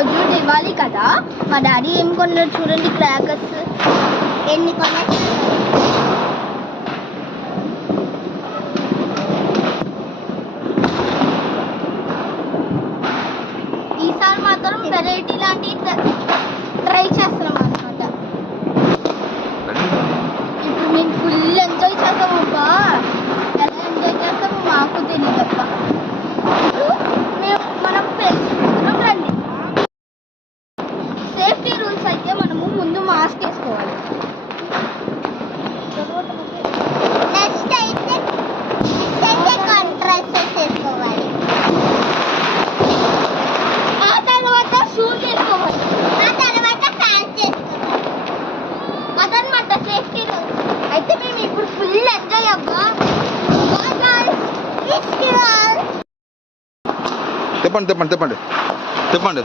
ఈరోజు దివాళీ కదా, మా డాడీ ఏం కొన్నారు చూడండి, క్రాకర్స్. ఎన్ని కొన్నారు? ఈసారి మాత్రం వెరైటీ లాంటి ట్రై చేస్తున్నాం అన్నమాట. ఇప్పుడు మేము ఫుల్ ఎంజాయ్ చేస్తాము అబ్బా. ఎలా ఎంజాయ్ చేస్తామో మాకు తెలియదు అబ్బా. మనం తెలుసుకుంటున్నాం రండి. సేఫ్టీ రూల్స్ అయితే మనము ముందు మాస్క్ వేసుకోవాలి. నెక్స్ట్ అయితే కాంట్రాక్ట్ వేసుకోవాలి. ఆ తర్వాత షూస్ వేసుకోవాలి. ఆ తర్వాత ప్యాంట్ వేసుకోవాలి. అదనమాట సేఫ్టీ రూల్స్. అయితే మేము ఇప్పుడు ఫుల్ ఎంజాయ్ అవ్వా. చెప్పండి చెప్పండి చెప్పండి చెప్పండి